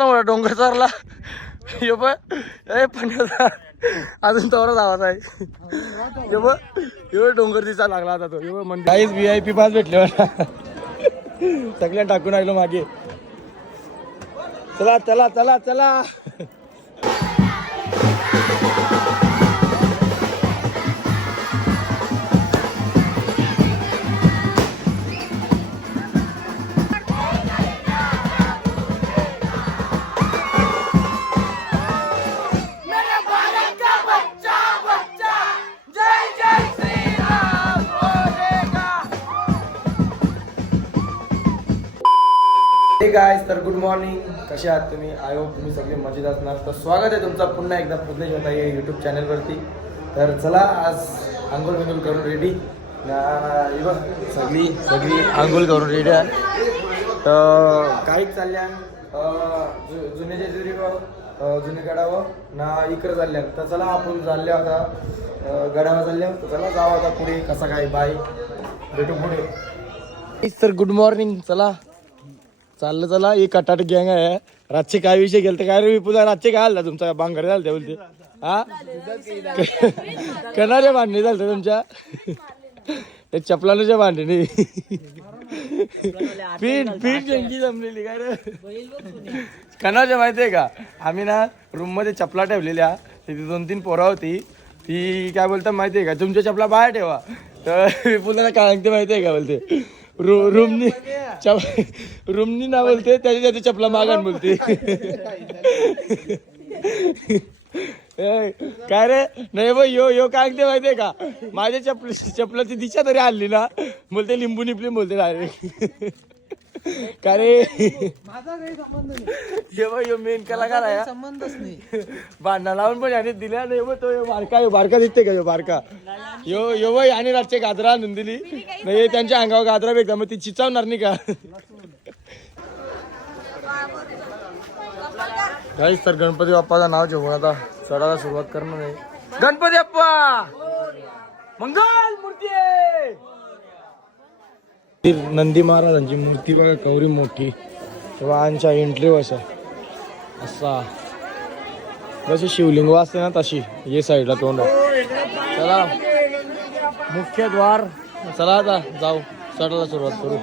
मस्त मोठा डोंगर चरला. ये बघ पण अजून तवरच आवाज आहे. ये बघ एवढं डोंगर दिसा लागला आता तो. एवढं म्हणजे काहीच VIP पास भेटले मला. सगळ्या टाकून आलो मागे. चला चला चला चला. गाइस तर गुड मॉर्निंग. कसे आहात तुम्ही? आय होप तुम्ही सगळे मजेत असणार. तर स्वागत आहे तुमचा पुन्हा एकदा पुतलेश होता या यूट्यूब चॅनलवरती. तर चला आज आंघोळ बिंघोळ करून रेडी. सगळी आंघोळ करून रेडी आहे. तर काही चालल्या जुने जेजुरीवर जुने गडावर ना इकडे चालल्या. तर चला आपण चालल्या होता गडावर चालल्या. तर चला जाऊ आता पुढे कसा काय. बाय भेटू पुढे. तर गुड मॉर्निंग. चला चाललं चला. एक कटाट गँग आहे. रातचे काय विषय गेलते काय रे पुन्हा रातचे काय आला तुमचा बांगर झालते बोलते. हा कणाच्या भांडणी झालते तुमच्या. ते चपलाच्या भांडणी. पीठ जंगी जमलेली काय रे. कणाच्या माहितीये का आम्ही ना रूम मध्ये चपला ठेवलेल्या. तिथे 2-3 पोरा होती. ती काय बोलतात माहितीये का तुमच्या चपला बाहेर ठेवा. तर पुन्हा काय सांगते माहितीये का बोलते रूमनी ना बोलते त्याची चपला मागान बोलते. काय रे नाही बा यो काय सांगते माहितीये का माझ्या चपलाची दिशा तरी हल्ली ना बोलते लिंबू निपली बोलते डायरेक्ट. का रे माझा काही संबंध नाही. हे बघ यो मेन कलाकार आहे. संबंधच नाही. भांडणा लावून पण याने दिल्या नाही बघ. तो बारका दिसते का यो बारका यो बाई आणि रातचे गाजरा आणून दिली नाही. त्यांच्या अंगावर गाजरा भेटला मग ती चिचावणार नाही का. काहीच तर गणपती बाप्पाचं नाव घेऊन आता चढायला सुरुवात करणार नाही. गणपती बाप्पा मंगल मूर्ती. नंदी महाराजांची मूर्ती बघा कवरी मोठी. वाहनच्या एंट्री असा असा जशी शिवलिंग वाजते ना तशी ये साईडला तोंड. चला मुख्य द्वार. चला आता जाऊ चढायला सुरुवात करू.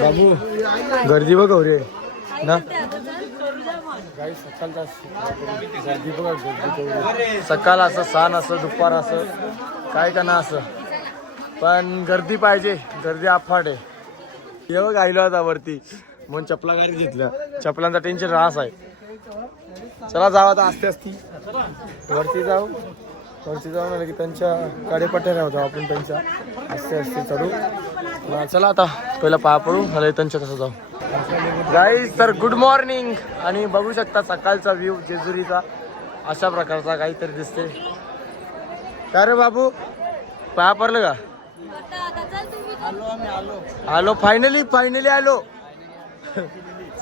बाबू गर्दी बघ गौरी ना. काही सकाळचा गर्दी बघा. गर्दी सकाळ असं सण असं दुपार असं काय का ना असं पण गर्दी पाहिजे. गर्दी अफाट आहे. एवढं गायलो आता वरती म्हणून चपला गाडी घेतल्या. चपलांचा टेन्शन रास आहे. चला जाऊ आता आस्ते असती वरती जाऊ. वरती जाऊन आलं की त्यांच्या गाडीपट्ट्या राहतो आपण त्यांच्या आस्ते चढू. चला आता पहिला पाया पडू मला त्यांच्या कसं जाऊ. गाईस तर गुड मॉर्निंग. आणि बघू शकता सकाळचा व्ह्यू जेजुरीचा अशा प्रकारचा काहीतरी दिसते. काय रे बाबू पाया पडलं का. आलो फायनली आलो.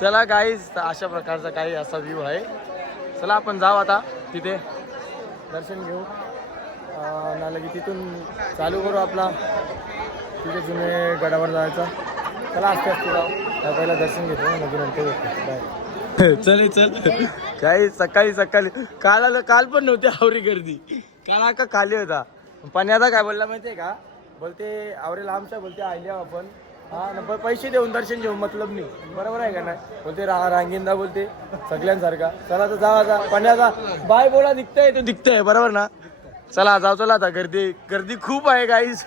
चला गाईज अशा प्रकारचा काही असा व्ह्यू आहे. चला आपण जाऊ आता तिथे दर्शन घेऊ. की तिथून चालू करू आपला तिथे जुने गडावर जायचा. चला असते जाऊ. पहिला दर्शन घेतो नंतर बाय. चल काही सकाळी काल पण नव्हती आवरी गर्दी. काल का खाली होता. पण आता काय बोलला माहितीये का बोलते आवरेला आमच्या बोलते आल्या आपण हा पैसे देऊन दर्शन घेऊ मतलब नाही. बरोबर आहे का नाही बोलते रांगेंदा बोलते सगळ्यांसारखा. चला तर जावा जा पाण्याचा बाय बोला दिखतंय तो दिखतंय बरोबर ना. चला जाऊ. चला आता गर्दी खूप आहे गाईज.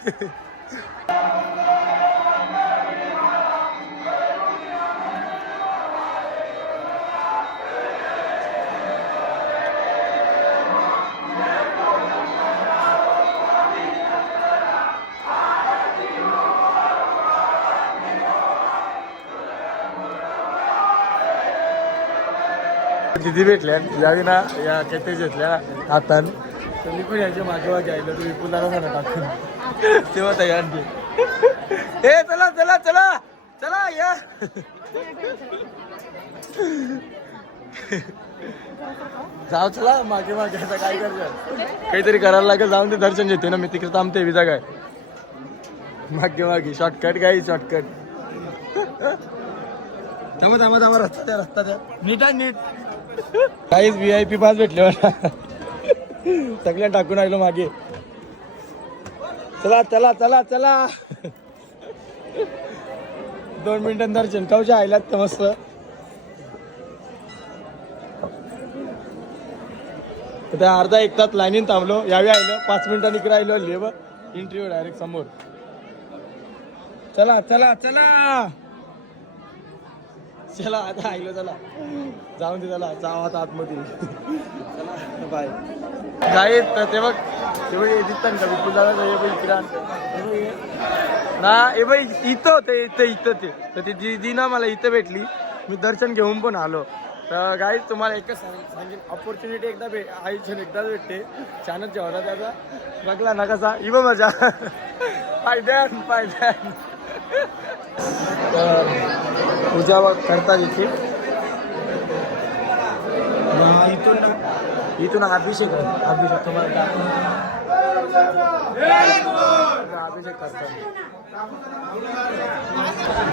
दिदी भेटल्या यावी ना या केटे घेतल्या हातान. तर मी पण याच्या मागे घ्यायला तुम्ही पुन्हा ना टाकून तेव्हा तयार घे. हे चला चला चला चला या. जाऊ चला मागे आता काय करतो काहीतरी करायला लागेल. जाऊन ते दर्शन घेते ना मी तिकडे थांबते. विजा काय मागे शॉर्टकट काही शॉर्टकट. थांबा रस्ता द्या नीट आहे नीट. काहीच VIP पास भेटले मला. सगळ्या टाकून आलो मागे. चला 2 मिनिटां दर्शन कावच्या आयलात तर मस्त. त्या अर्धा 1 तास लाईनीन थांबलो. यावेळी आलो 5 मिनिटांनी इकडे आलो. लेब इंटरव्ह्यू डायरेक्ट समोर. चला आता आलो. चला जाऊन दे. चला जाऊ आता आतमध्ये. चला बाय. काय ते बघ दिसतात का बिलकुल दादा ना. हे बाई इथं होते इथं ते तर ती दिदी ना मला इथं भेटली. मी दर्शन घेऊन पण आलो. तर गाईज तुम्हाला एकच सांगेन ऑपॉर्च्युनिटी आयुष्यात एकदाच भेटते. छानच जेवढा त्याचा बघला ना कसा इव मजा. पायद्यान पूजा करतात इथे. इथून अभिषेक तुम्हाला अभिषेक करतात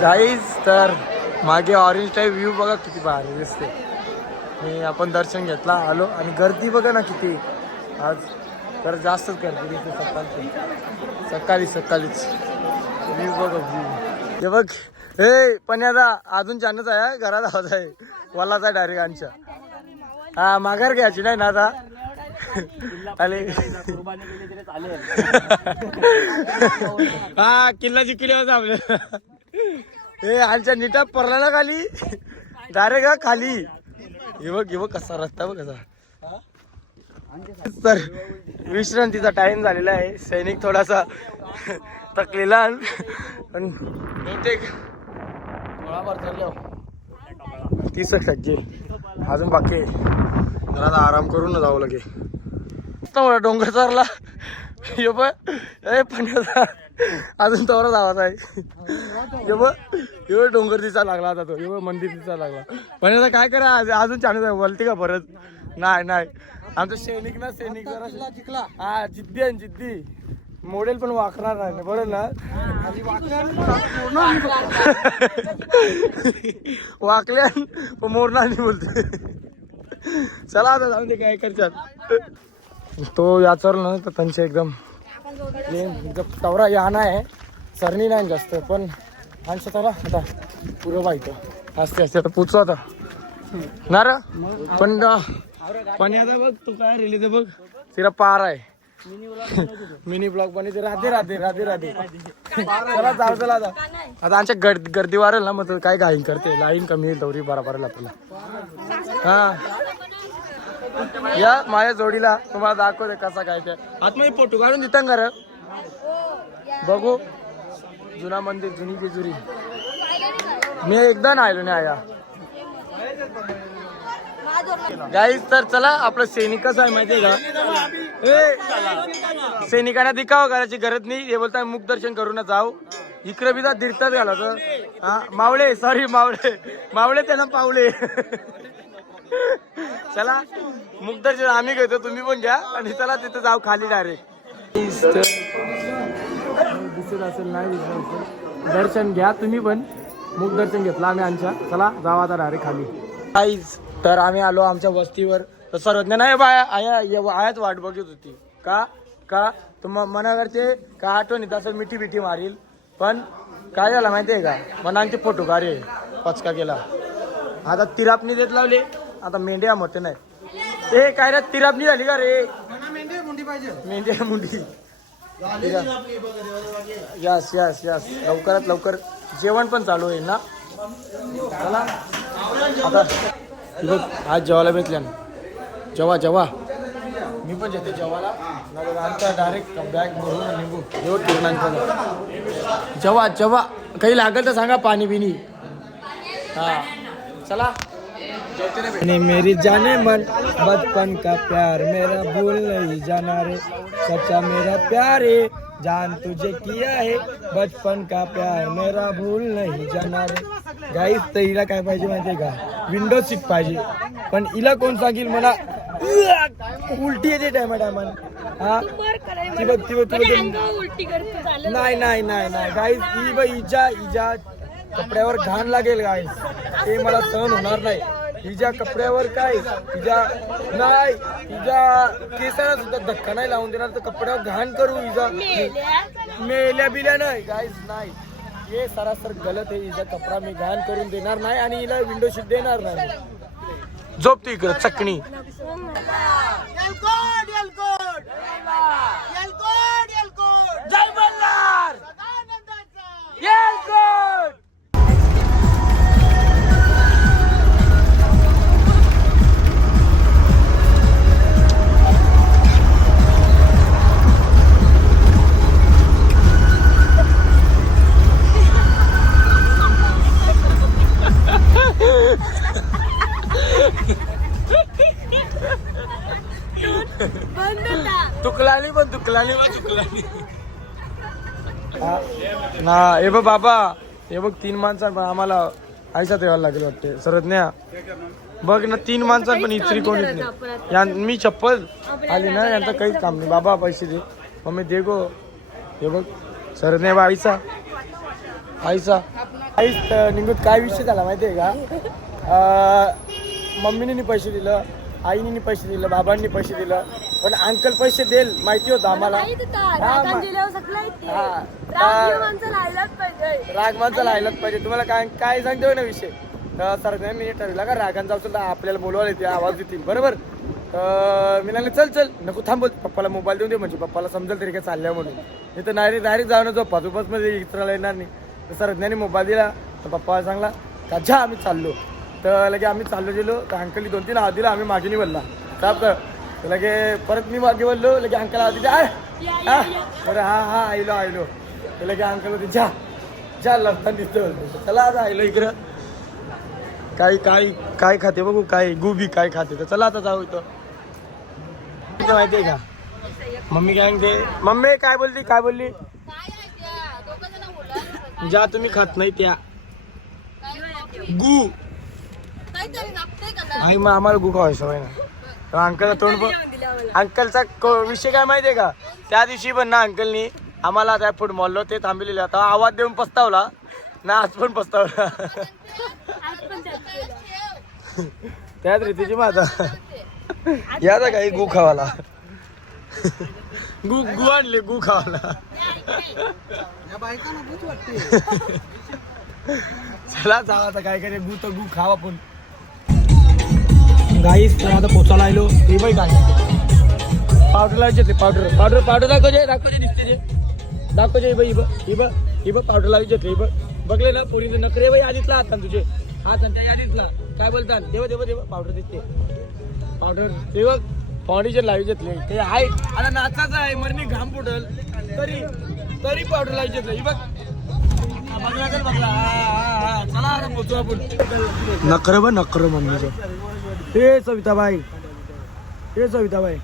गाईज. तर मागे ऑरेंज टाईप व्ह्यू बघा किती भारी दिसते. मी आपण दर्शन घेतला आलो आणि गर्दी बघा ना किती. आज तर जास्तच गर्दी दिसते सकाळीच व्ह्यू बघा व्ह्यू. हे बघ हे पण आता अजून छानच आहे. घरात आवाज आहे वालाचा डायरेक्ट आमच्या. हा माघार घ्यायची नाही ना आता. हा किल्ला जिंकल्यावर थांबले. हे आमच्या नीटा पडला ना खाली डायरेक्ट खाली. हे बघ कसा रस्ता बघ कसा. तर विश्रांतीचा टाइम झालेला आहे. सैनिक थोडासा थकलेला पण बहुतेक 30 टक्के अजून बाकी आहे. जरा आराम करून ना जावं लागे. डोंगर चरला पण अजून तवरा जावाचा आहे. एवढं डोंगर दिसा लागला आता तो. एवढं मंदिर दिसा लागला. पण आता काय करा अजून छान बोलते का परत. नाही आमचं सैनिक जरा जिंकला. हा जिद्दी मॉडेल पण वाकणार नाही बरोबर ना. वाकल्या मोरणार नाही बोलते. चला आता जाऊन दे काय करतात. तो याचवर ना तर त्यांच्या एकदम तवरा याना आहे. सरणी नाही जास्त पण आमच्या तवरा आता पुरं बायचं असते आता पुचू आता ना र. पण आता बघ तू काय रिलीज बघ तिला पार आहे. मिनी ब्लॉग बनवते. राधे चला जाऊ चला आता आमच्या गर्दी वारेल ना मग काय घाईन करते. लाईन कमी येईल तेवढी बरोबर आपल्याला. हा या माझ्या जोडीला तुम्हाला दाखवते कसा काय ते. आतमध्ये फोटो काढून देता घर बघू. जुना मंदिर जुनी जेजुरी मी एकदा नाही आलो नाही आया गाईज. तर चला आपलं सैनिक कसं आहे माहितीये का. सैनिकांना दिखावा करायची गरज नाही. हे बोलता मुख दर्शन करून जाऊ. इकडे बी दीर्थात घाला तर हा मावळे मावळे त्यांना पावले. चला मुखदर्शन आम्ही घेतो तुम्ही पण घ्या आणि चला तिथं जाऊ खाली डायरेक्ट. दिसत असेल नाही दर्शन घ्या तुम्ही पण. मुख दर्शन घेतलं आम्ही आमच्या. चला जाऊ आता डायरेक्ट खाली. काहीच तर आम्ही आलो आमच्या वस्तीवर. तर सर्वज्ञ नाही बाया आयाच वाट बघत होती का मना करते का आठवण येत असेल मिठी बिठी मारील. पण काय झालं माहितीये का मनांचे फोटो काढे पचका केला. आता तिरापणी देत लावले. आता मेंढ्या मोठे नाही ते काय रे तिरापणी झाली का रे. मेंढ्या मुंडी यस लवकरात लवकर जेवण पण चालू आहे ना. चला आता आज जेवायला भेटल्या ना. जेवा मी पण येते जेवायला. आमचा डायरेक्ट बॅग भरून निघू. एवढं किरणांचा जेवा काही लागेल तर सांगा पाणी बिनी. हा चला. मेरी जाने मन बचपन का प्यार मेरा भूल नहीं जाना रे. सच्चा मेरा प्यार है जान तुझे किया है. बचपन का प्यार मेरा भूल नहीं जाना रे. गाईस तर हिला काय पाहिजे माहितीये का विंडो सीट पाहिजे. पण हिला कोण सांगेल मला उलटी येते टायमान. हा ती बघ नाही गाईस ही बाई हिच्या कपड्यावर घाण लागेल गाईस. ते मला सहन होणार नाही. हिच्या कपड्यावर काय हिच्या नाही हिच्या केसाला सुद्धा धक्का नाही लावून देणार, तर कपड्यावर घाण करू हिचा मेल्या बिल्या नाही गाईस नाही. हे सरासर गलत आहे. हिचा कपडा मी घाण करून देणार नाही आणि हिला विंडो सीट देणार नाही. झोपती इकडं चकणी. जय मल्हार. येलकोट. तुकलाली पण तुकलाली पण तुकलाली ना. हे बघ बाबा, हे बघ 3 माणसां पण आम्हाला आयशात यायला लागेल वाटते. सरदन्या बघ ना, 3 माणसां पण इस्त्री कोणीच नाही. मी चप्पल आली ना, यांचं काहीच काम नाही. बाबा पैसे दे, मम्मी दे गो. हे बघ सरदन्या बा आईचा आईचा आईच निघत. काय विषय झाला माहितीये का, मम्मीने पैसे दिलं, आईने पैसे दिलं, बाबांनी पैसे दिलं, पण अंकल पैसे देईल माहिती होतं आम्हाला. राग माणसं राहिलाच पाहिजे. तुम्हाला काय काय सांगतो ना विषय. तर सर मी ठरविला का रागांचा असेल तर आपल्याला बोलवायला येते, आवाज देतील बरोबर. मी लागले चल चल नको थांबव, पप्पाला मोबाईल देऊन दे म्हणजे पप्पाला समजेल तरी काय चालल्या म्हणून. नाही तर डायरेक्ट जाऊन जो मध्ये इतराला येणार नाही. तर सरज्ञाने मोबाईल दिला तर पप्पा सांगला का जा आम्ही चाललो. तर लगे आम्ही चाललो गेलो तर अंकलनी 2-3 हात दिला, आम्ही मागे निवडला साप. तर लगे परत मी मागे बोललो, लगे अंकल हात दिले बरं हा हा आयलो आयलो. तर लगे अंकल होते जा जा लग्न दिसतो. चला आता आयलो इकडं. काय काय काय खाते बघू, काय गोबी काय खाते. तर चला आता जाऊ इथं. माहितीये का मम्मी काय म्हणते, मम्मी काय बोलली काय बोलली, ज्या तुम्ही खात नाही त्या गु आई मग आम्हाला गु खावायचं सवय ना. अंकलचा तोंड अंकलचा विषय काय माहितीये का, त्या दिवशी पण ना अंकलनी आम्हाला त्या फूड मॉललो ते थांबलेले आता आवाज देऊन पस्तावला ना, आज पण पस्तावला. त्याच रीतीची माझा याचा काही गु खावाला गु गु आणले गु खावाला. चला जाऊ आता काय करे, गु तर गु खावा. पण गाईस तर आता पोचायला आलो. हे बाई काय पावडर लावायचे ते पावडर पावडर पावडर दाखवजे दाखवजे दिसते जे दाखवजे. बाई ही बघ पावडर लावायचे ते बघ बघले ना पोरी नखरे बाई. आधीतला हात तुझे हात आधीतला काय बोलतात देव देव देव पावडर दिसते पावडर ते बघ. फाउंडेशन लावी घेतले ते आहे आता नाचाचं आहे मरणी घाम फुटल तरी तरी पावडर लावी घेतलं. ही बघ बघला तर बघला. हा चला आता पोचू आपण. नखर बघ नखर मम्मीचं. हे सविताबाई हे सविताबाई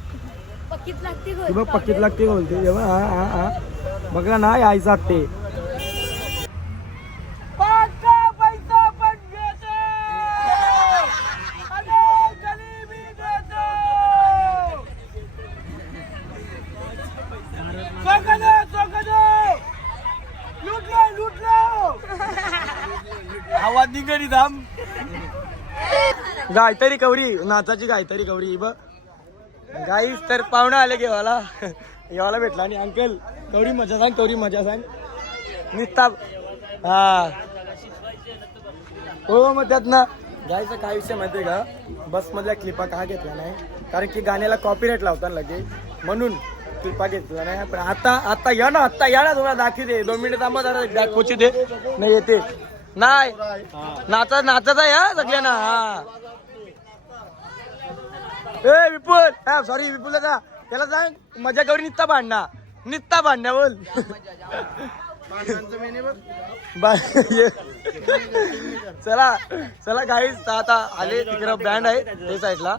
बघ पक्कीत लागते का बोलते. हा हा हा बघला ना आईचा ते आवाज निघाली धाम. गायतरी कवरी नाचाची गायतरी कवरी बघ गाईस. तर पाहुणा आले घेवाला येवाला भेटला आणि अंकल कवरी मजा सांग कवरी मजा सांग निस्ता. हा हो मग त्यात ना गायचा काय विषय माहितीये का, बस मधल्या क्लिपा का घेतल्या नाही कारण की गाण्याला कॉपीराईट लावताना लगे म्हणून क्लिपा घेतला नाही. पण आता या ना तुम्हाला दाखवते. 2 मिनिट थांबा जरा बॅग पोचू दे. नाही येते नाही नाचत आहे हा सगळ्यांना. हा ए विपुल सॉरी विपुल दादा त्याला सांग मजा करून नित्ता भांडण्या बोल. चला चला गाईस आता आले तिकडं बँड आहे ते साईडला.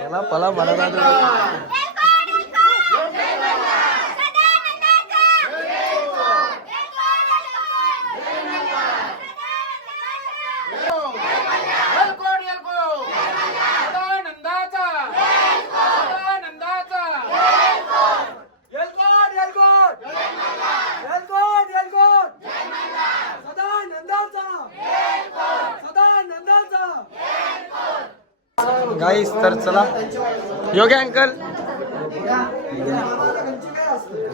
पला पला मला गाईस तर चला योग्य अंकल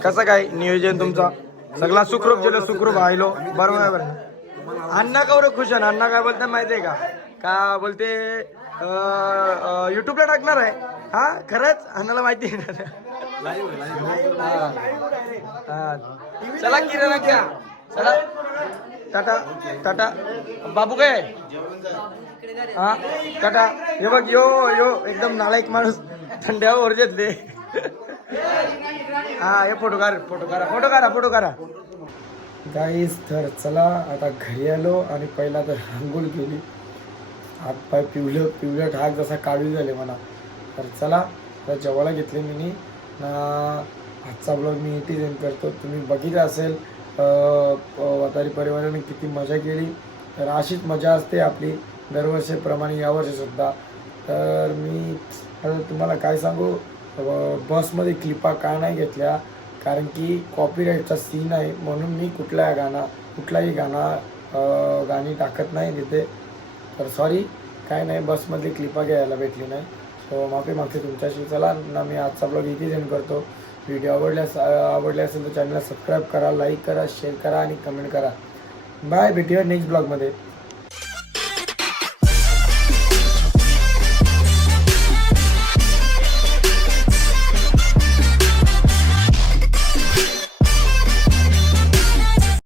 कसं काय नियोजन तुमचा सगळा सुखरूप गेलो सुखरूप आयलो बरोबर आहे बरं अण्णा कवर खुश आहे अण्णा काय बोलतात माहितीये का बोलते युट्यूबला टाकणार आहे हा खरंच अण्णाला माहिती आहे हा. चला किराणा घ्या चला टाटा टाटा बाबू काय हा टाटा हे बघ यो यो एकदम नालायक माणूस थंड्यावर घेतले हा हे फोटो काढा गाईस तर चला आता घरी आलो आणि पहिला तर आंघोळ केली हातपाय पिवळट हात जसा काढू झाले मला तर चला तर जेवायला घेतले मी आजचा ब्लॉग मी इथे एंड करतो तुम्ही बघितलं असेल वातारी परिवाराने किती मजा केली तर अशीच मजा असते आपली दरवर्षीप्रमाणे यावर्षीसुद्धा तर मी आता तुम्हाला काय सांगू बसमध्ये क्लिपा का नाही घेतल्या कारण की कॉपीराईटचा सीन आहे म्हणून मी कुठलाही गाणी टाकत नाही तिथे तर सॉरी काय नाही बसमधली क्लिपा घ्यायला भेटली नाही सो माफी मागते तुमच्याशी चला ना मी आजचा ब्लॉग इथे एंड करतो व्हिडिओ आवडले असेल तर चॅनलला सबस्क्राईब करा लाईक करा शेअर करा आणि कमेंट करा बाय भेटूया नेक्स्ट ब्लॉगमध्ये